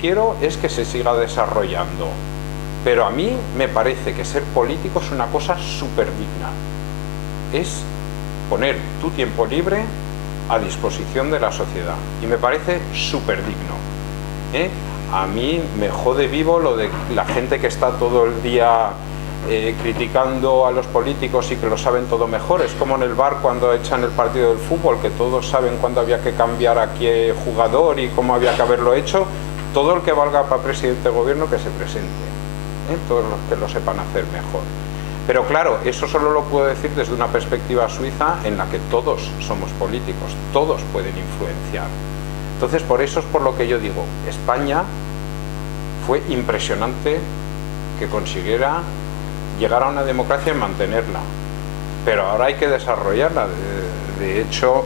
quiero es que se siga desarrollando, pero a mí me parece que ser político es una cosa súper digna. Es poner tu tiempo libre a disposición de la sociedad, y me parece súper digno. A mí me jode vivo lo de la gente que está todo el día criticando a los políticos y que lo saben todo mejor. Es como en el bar cuando echan el partido del fútbol, que todos saben cuándo había que cambiar a qué jugador y cómo había que haberlo hecho. Todo el que valga para presidente de gobierno que se presente, todos los que lo sepan hacer mejor. Pero claro, eso solo lo puedo decir desde una perspectiva suiza en la que todos somos políticos, todos pueden influenciar. Entonces, por eso es por lo que yo digo, España fue impresionante que consiguiera llegar a una democracia y mantenerla, pero ahora hay que desarrollarla. De hecho,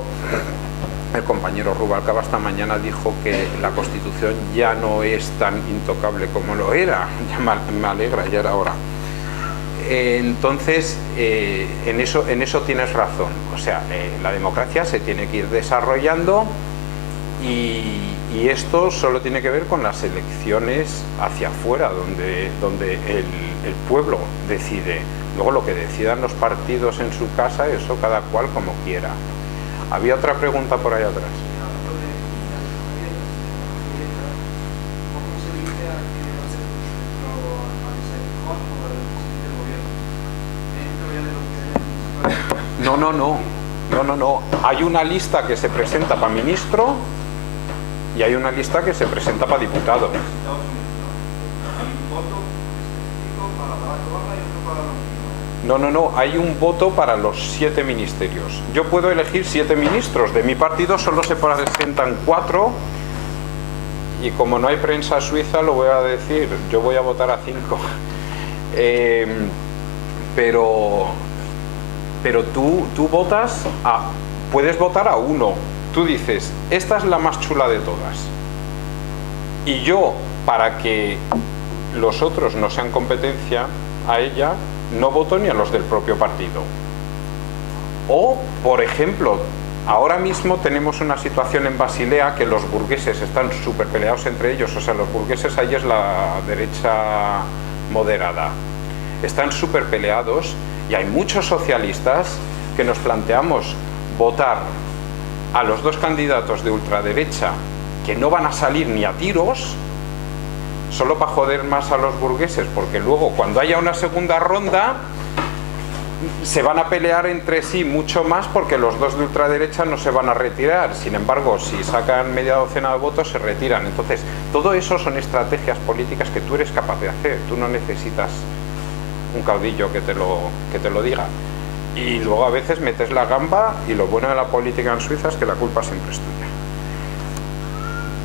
el compañero Rubalcaba esta mañana dijo que la Constitución ya no es tan intocable como lo era. Ya me alegra, ya era hora. Entonces, en eso tienes razón. O sea, la democracia se tiene que ir desarrollando, y esto solo tiene que ver con las elecciones hacia afuera, donde el pueblo decide. Luego lo que decidan los partidos en su casa, eso cada cual como quiera. Había otra pregunta por ahí atrás. No. Hay una lista que se presenta para ministro y hay una lista que se presenta para diputado. No, hay un voto para los 7 ministerios. Yo puedo elegir 7 ministros. De mi partido solo se presentan 4, y como no hay prensa suiza lo voy a decir, yo voy a votar a 5. Pero tú votas puedes votar a 1. Tú dices, esta es la más chula de todas, y yo, para que los otros no sean competencia a ella, no voto ni a los del propio partido. O, por ejemplo, ahora mismo tenemos una situación en Basilea que los burgueses están súper peleados entre ellos. O sea, los burgueses, ahí es la derecha moderada, están súper peleados, y hay muchos socialistas que nos planteamos votar a los 2 candidatos de ultraderecha, que no van a salir ni a tiros, solo para joder más a los burgueses, porque luego cuando haya una segunda ronda se van a pelear entre sí mucho más, porque los 2 de ultraderecha no se van a retirar. Sin embargo, si sacan media docena de votos, se retiran. Entonces, todo eso son estrategias políticas que tú eres capaz de hacer. Tú no necesitas un caudillo que te lo diga. Y luego a veces metes la gamba, y lo bueno de la política en Suiza es que la culpa siempre es tuya.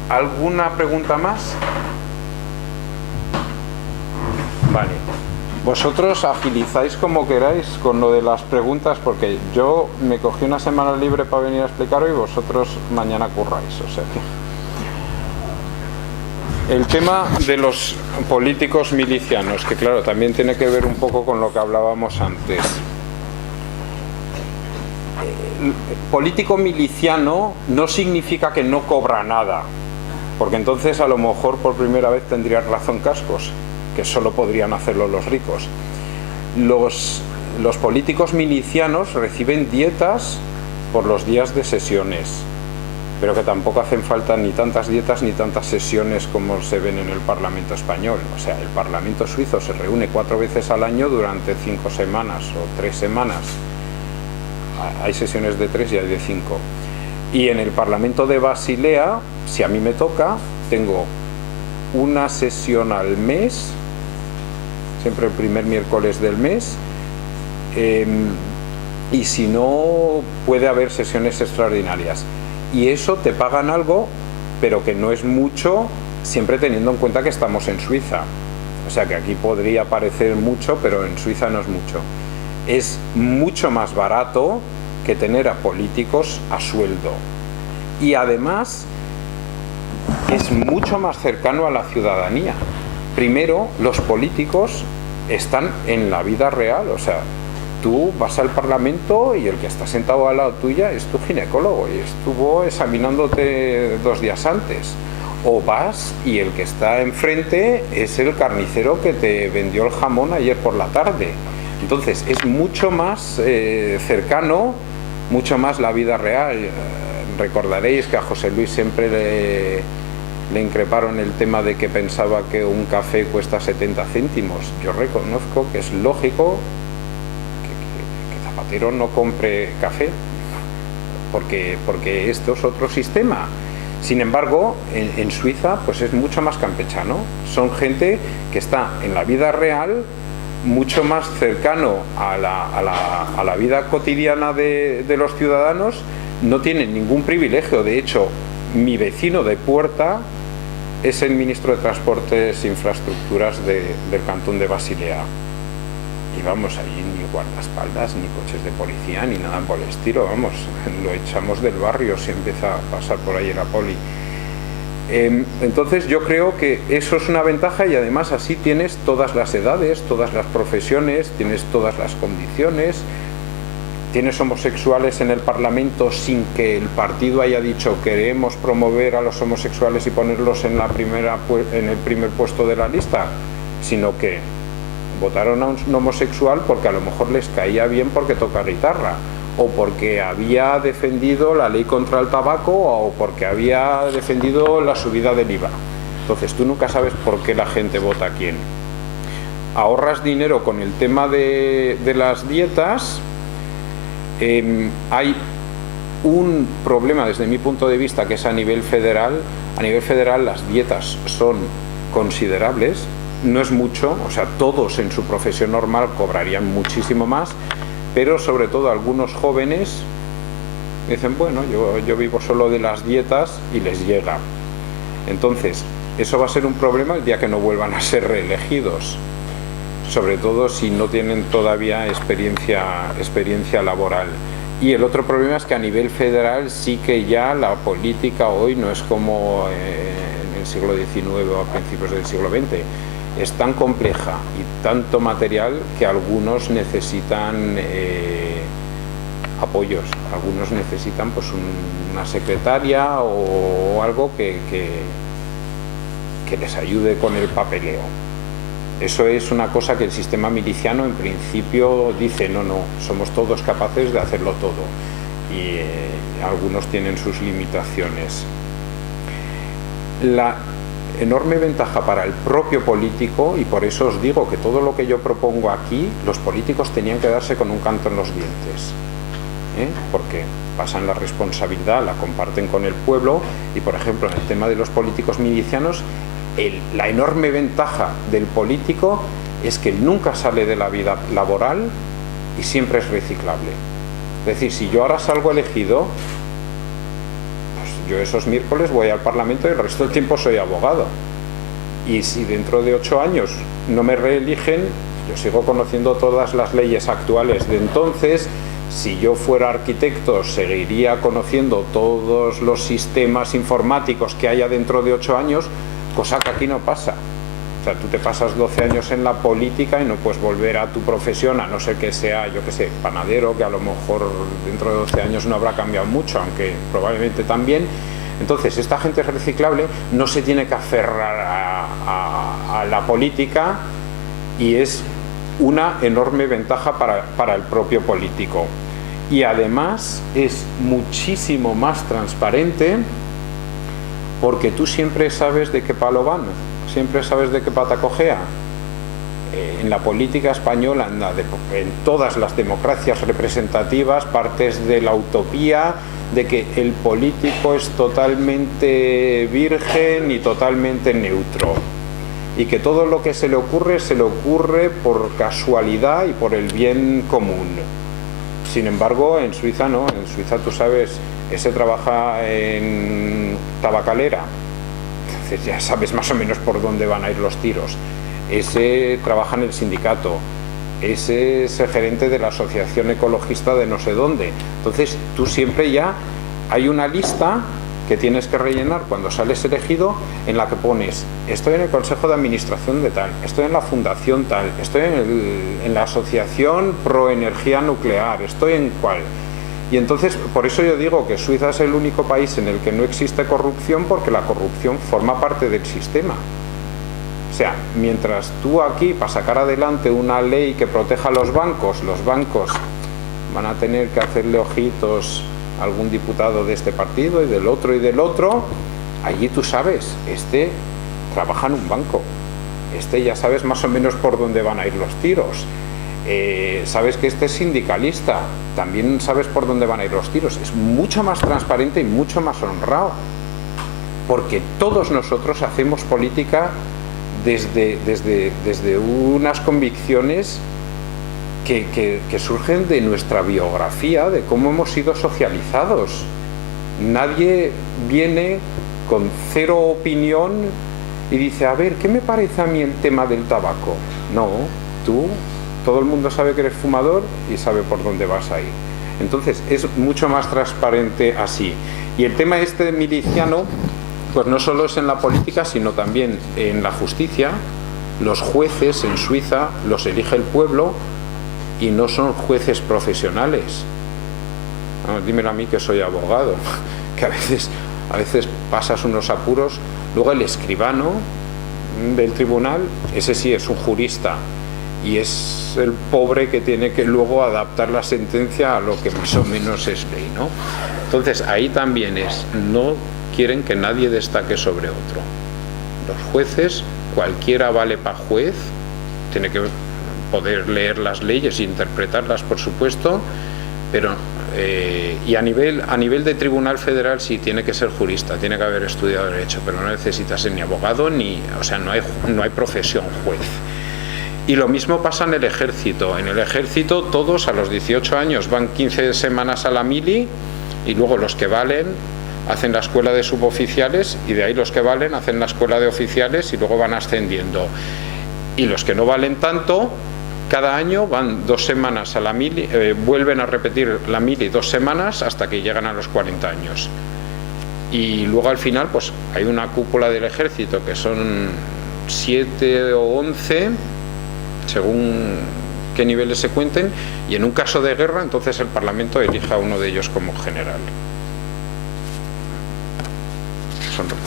¿Alguna pregunta más? Vale. Vosotros agilizáis como queráis con lo de las preguntas, porque yo me cogí una semana libre para venir a explicaros y vosotros mañana curráis. O sea que el tema de los políticos milicianos, que claro, también tiene que ver un poco con lo que hablábamos antes. Político miliciano no significa que no cobra nada, porque entonces a lo mejor por primera vez tendrían razón Cascos, que solo podrían hacerlo los ricos. Los políticos milicianos reciben dietas por los días de sesiones, pero que tampoco hacen falta ni tantas dietas ni tantas sesiones como se ven en el Parlamento español. O sea, el Parlamento suizo se reúne 4 veces al año durante 5 semanas o 3 semanas. Hay sesiones de 3 y hay de 5. Y en el Parlamento de Basilea, si a mí me toca, tengo una sesión al mes, siempre el primer miércoles del mes, y si no, puede haber sesiones extraordinarias. Y eso te pagan algo, pero que no es mucho, siempre teniendo en cuenta que estamos en Suiza. O sea que aquí podría parecer mucho, pero en Suiza no es mucho. Es mucho más barato que tener a políticos a sueldo. Y además es mucho más cercano a la ciudadanía. Primero, los políticos están en la vida real. O sea, tú vas al Parlamento y el que está sentado al lado tuya es tu ginecólogo y estuvo examinándote 2 días antes. O vas y el que está enfrente es el carnicero que te vendió el jamón ayer por la tarde. Entonces es mucho más cercano, mucho más la vida real. Recordaréis que a José Luis siempre le increparon el tema de que pensaba que un café cuesta 70 céntimos. Yo reconozco que es lógico que Zapatero no compre café, porque esto es otro sistema. Sin embargo, en Suiza pues es mucho más campechano. Son gente que está en la vida real mucho más cercano a la vida cotidiana de los ciudadanos. No tienen ningún privilegio. De hecho, mi vecino de puerta es el ministro de Transportes e Infraestructuras del cantón de Basilea. Y vamos, allí ni guardaespaldas, ni coches de policía, ni nada por el estilo, vamos, lo echamos del barrio si empieza a pasar por ahí la poli. Entonces yo creo que eso es una ventaja, y además así tienes todas las edades, todas las profesiones, tienes todas las condiciones, tienes homosexuales en el Parlamento sin que el partido haya dicho queremos promover a los homosexuales y ponerlos en el primer puesto de la lista, sino que votaron a un homosexual porque a lo mejor les caía bien porque toca guitarra, o porque había defendido la ley contra el tabaco, o porque había defendido la subida del IVA. Entonces tú nunca sabes por qué la gente vota a quién. Ahorras dinero con el tema de las dietas. Hay un problema desde mi punto de vista, que es a nivel federal. A nivel federal las dietas son considerables. No es mucho, o sea, todos en su profesión normal cobrarían muchísimo más, pero sobre todo algunos jóvenes dicen, bueno, yo vivo solo de las dietas, y les llega. Entonces, eso va a ser un problema el día que no vuelvan a ser reelegidos, sobre todo si no tienen todavía experiencia laboral. Y el otro problema es que a nivel federal sí que ya la política hoy no es como en el siglo XIX o a principios del siglo XX. Es tan compleja y tanto material que algunos necesitan apoyos, algunos necesitan pues una secretaria o algo que les ayude con el papeleo. Eso es una cosa que el sistema miliciano en principio dice, no, somos todos capaces de hacerlo todo, y algunos tienen sus limitaciones. La enorme ventaja para el propio político, y por eso os digo que todo lo que yo propongo aquí, los políticos tenían que darse con un canto en los dientes, porque pasan la responsabilidad, la comparten con el pueblo. Y por ejemplo, en el tema de los políticos milicianos, la enorme ventaja del político es que nunca sale de la vida laboral y siempre es reciclable. Es decir, si yo ahora salgo elegido, yo esos miércoles voy al Parlamento y el resto del tiempo soy abogado. Y si dentro de 8 años no me reeligen, yo sigo conociendo todas las leyes actuales de entonces. Si yo fuera arquitecto, seguiría conociendo todos los sistemas informáticos que haya dentro de 8 años, cosa que aquí no pasa. O sea, tú te pasas 12 años en la política y no puedes volver a tu profesión, a no ser que sea, yo qué sé, panadero, que a lo mejor dentro de 12 años no habrá cambiado mucho, aunque probablemente también. Entonces, esta gente reciclable no se tiene que aferrar a la política, y es una enorme ventaja para el propio político. Y además es muchísimo más transparente, porque tú siempre sabes de qué palo van, siempre sabes de qué pata cojea. En la política española, en todas las democracias representativas, partes de la utopía de que el político es totalmente virgen y totalmente neutro, y que todo lo que se le ocurre por casualidad y por el bien común. Sin embargo, en Suiza no. En Suiza, tú sabes, ese trabaja en tabacalera, entonces ya sabes más o menos por dónde van a ir los tiros. Ese trabaja en el sindicato, ese es el gerente de la asociación ecologista de no sé dónde. Entonces tú siempre ya hay una lista que tienes que rellenar cuando sales elegido, en la que pones: estoy en el consejo de administración de tal, estoy en la fundación tal, estoy en la asociación pro energía nuclear, estoy en cual. Y entonces, por eso yo digo que Suiza es el único país en el que no existe corrupción, porque la corrupción forma parte del sistema. O sea, mientras tú aquí, para sacar adelante una ley que proteja a los bancos van a tener que hacerle ojitos a algún diputado de este partido y del otro, allí tú sabes, este trabaja en un banco, este ya sabes más o menos por dónde van a ir los tiros. Sabes que este es sindicalista, también sabes por dónde van a ir los tiros. Es mucho más transparente y mucho más honrado, porque todos nosotros hacemos política desde unas convicciones que surgen de nuestra biografía, de cómo hemos sido socializados. Nadie viene con cero opinión y dice, a ver, ¿qué me parece a mí el tema del tabaco? No, todo el mundo sabe que eres fumador y sabe por dónde vas a ir. Entonces es mucho más transparente así. Y el tema este miliciano, pues no solo es en la política, sino también en la justicia. Los jueces en Suiza los elige el pueblo y no son jueces profesionales. No, dímelo a mí, que soy abogado, que a veces pasas unos apuros. Luego el escribano del tribunal, ese sí es un jurista, y es el pobre que tiene que luego adaptar la sentencia a lo que más o menos es ley, ¿no? Entonces ahí también no quieren que nadie destaque sobre otro. Los jueces, cualquiera vale para juez, tiene que poder leer las leyes e interpretarlas, por supuesto, pero y a nivel de tribunal federal sí tiene que ser jurista, tiene que haber estudiado derecho, pero no necesita ser ni abogado o sea, no hay profesión juez. Y lo mismo pasa en el ejército. En el ejército todos a los 18 años van 15 semanas a la mili, y luego los que valen hacen la escuela de suboficiales, y de ahí los que valen hacen la escuela de oficiales y luego van ascendiendo. Y los que no valen tanto, cada año van 2 semanas a la mili, vuelven a repetir la mili 2 semanas hasta que llegan a los 40 años. Y luego al final pues hay una cúpula del ejército que son 7 o 11, según qué niveles se cuenten, y en un caso de guerra entonces el Parlamento elige a uno de ellos como general.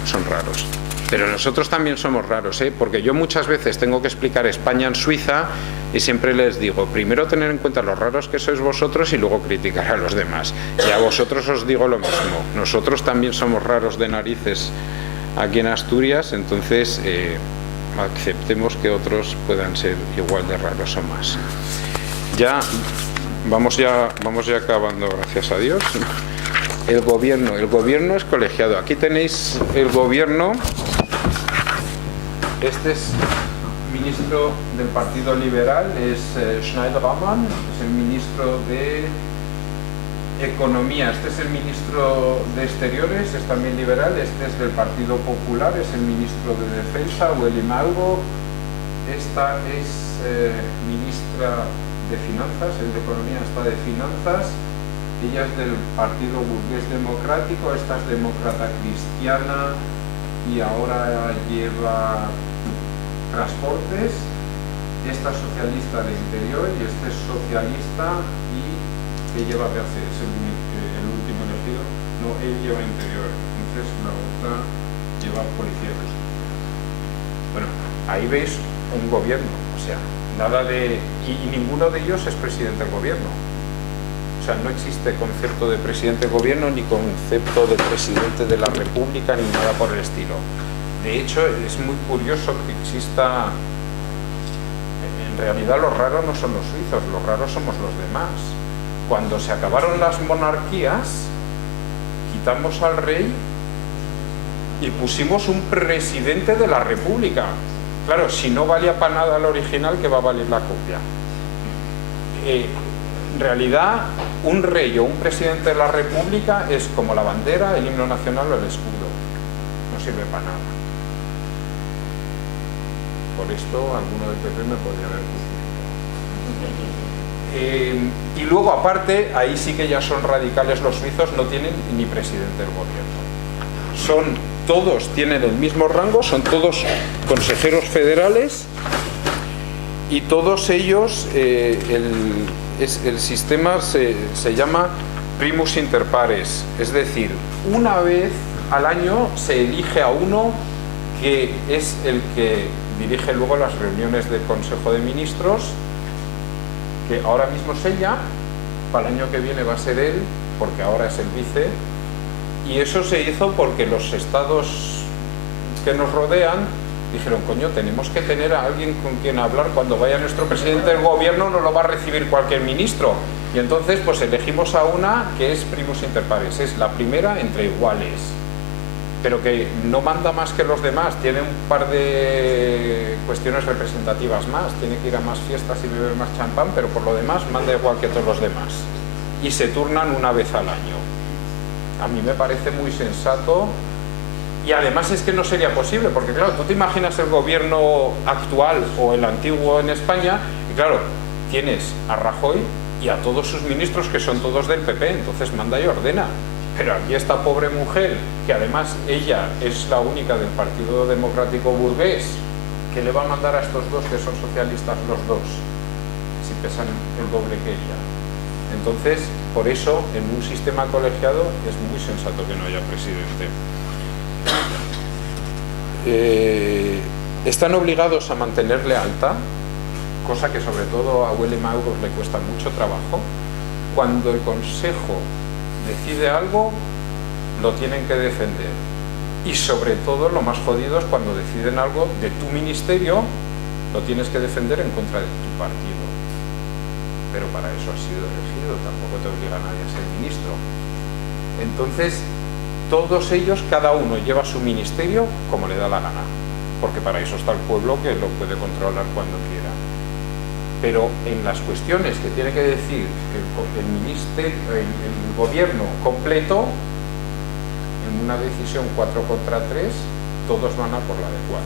Son raros. Pero nosotros también somos raros, porque yo muchas veces tengo que explicar España en Suiza y siempre les digo, primero tener en cuenta los raros que sois vosotros y luego criticar a los demás. Y a vosotros os digo lo mismo, nosotros también somos raros de narices aquí en Asturias, entonces aceptemos que otros puedan ser igual de raros o más. Vamos ya acabando, gracias a Dios. El gobierno es colegiado. Aquí tenéis el gobierno. Este es ministro del Partido Liberal, es Schneider-Ammann, es el ministro de Economía. Este es el ministro de Exteriores, es también liberal. Este es del Partido Popular, es el ministro de Defensa, Willy Malgo. Esta es ministra de Finanzas, el de Economía está de Finanzas. Ella es del Partido Burgués Democrático, esta es demócrata cristiana y ahora lleva transportes. Esta es socialista de Interior y este es socialista y que lleva PAC, es el último elegido. No, él lleva Interior, entonces la otra lleva Policía de Justicia. Bueno, ahí veis un gobierno, o sea, nada de... y ninguno de ellos es presidente del gobierno. O sea, no existe concepto de presidente de gobierno ni concepto de presidente de la República ni nada por el estilo. De hecho, es muy curioso que exista... En realidad los raros no son los suizos, los raros somos los demás. Cuando se acabaron las monarquías, quitamos al rey y pusimos un presidente de la República. Claro, si no valía para nada el original, ¿qué va a valer la copia? En realidad, un rey o un presidente de la República es como la bandera, el himno nacional o el escudo. No sirve para nada. Por esto, alguno del PP me podría haber crucificado. Y luego, aparte, ahí sí que ya son radicales los suizos, no tienen ni presidente del gobierno. Todos tienen el mismo rango, son todos consejeros federales y todos ellos... el sistema se llama primus inter pares, es decir, una vez al año se elige a uno que es el que dirige luego las reuniones del Consejo de Ministros, que ahora mismo es ella, para el año que viene va a ser él, porque ahora es el vice, y eso se hizo porque los estados que nos rodean dijeron, coño, tenemos que tener a alguien con quien hablar cuando vaya nuestro presidente del gobierno, no lo va a recibir cualquier ministro. Y entonces pues elegimos a una que es primus inter pares, es la primera entre iguales, pero que no manda más que los demás, tiene un par de cuestiones representativas más, tiene que ir a más fiestas y beber más champán, pero por lo demás manda igual que todos los demás. Y se turnan una vez al año. A mí me parece muy sensato. Y además es que no sería posible, porque claro, tú te imaginas el gobierno actual o el antiguo en España, y claro, tienes a Rajoy y a todos sus ministros que son todos del PP, entonces manda y ordena. Pero aquí esta pobre mujer, que además ella es la única del Partido Democrático Burgués, que le va a mandar a estos dos que son socialistas los dos, si pesan el doble que ella. Entonces, por eso, en un sistema colegiado es muy sensato que no haya presidente. Están obligados a mantener lealtad, cosa que sobre todo a Huele Mauros le cuesta mucho trabajo. Cuando el Consejo decide algo, lo tienen que defender, y sobre todo lo más jodido es cuando deciden algo de tu ministerio, lo tienes que defender en contra de tu partido, pero para eso has sido elegido, tampoco te obliga a nadie a ser ministro. Entonces todos ellos, cada uno lleva su ministerio como le da la gana, porque para eso está el pueblo, que lo puede controlar cuando quiera. Pero en las cuestiones que tiene que decir el ministerio, el gobierno completo, en una decisión 4 contra 3, todos van a por la de 4.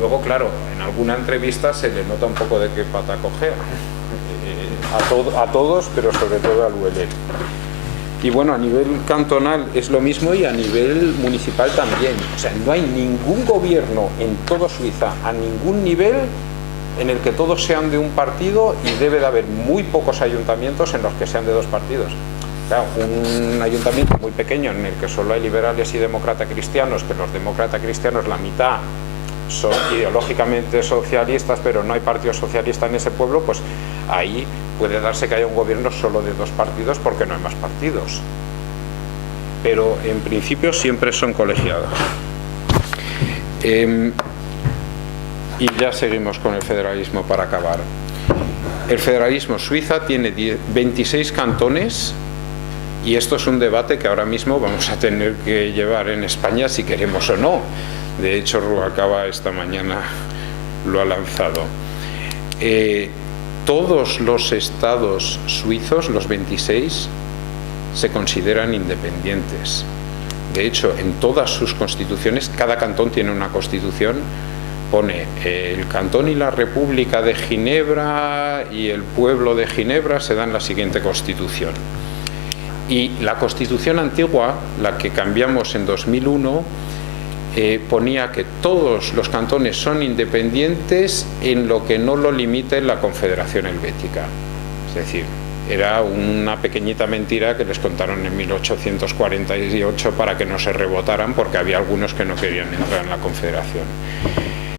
Luego, claro, en alguna entrevista se le nota un poco de qué pata cojea, a todos, pero sobre todo al Huele. Y bueno, a nivel cantonal es lo mismo, y a nivel municipal también. O sea, no hay ningún gobierno en toda Suiza, a ningún nivel, en el que todos sean de un partido, y debe de haber muy pocos ayuntamientos en los que sean de dos partidos. Claro, un ayuntamiento muy pequeño en el que solo hay liberales y demócratas cristianos, que los demócratas cristianos la mitad son ideológicamente socialistas, pero no hay partido socialista en ese pueblo, pues ahí puede darse que haya un gobierno solo de dos partidos, porque no hay más partidos. Pero en principio siempre son colegiados. Y ya seguimos con el federalismo para acabar. El federalismo, Suiza tiene 26 cantones, y esto es un debate que ahora mismo vamos a tener que llevar en España si queremos o no. De hecho, Rubalcaba esta mañana lo ha lanzado. Todos los estados suizos, los 26, se consideran independientes. De hecho, en todas sus constituciones, cada cantón tiene una constitución, pone el cantón y la República de Ginebra y el pueblo de Ginebra se dan la siguiente constitución. Y la constitución antigua, la que cambiamos en 2001, ponía que todos los cantones son independientes en lo que no lo limite la Confederación Helvética. Es decir, era una pequeñita mentira que les contaron en 1848 para que no se rebotaran, porque había algunos que no querían entrar en la Confederación.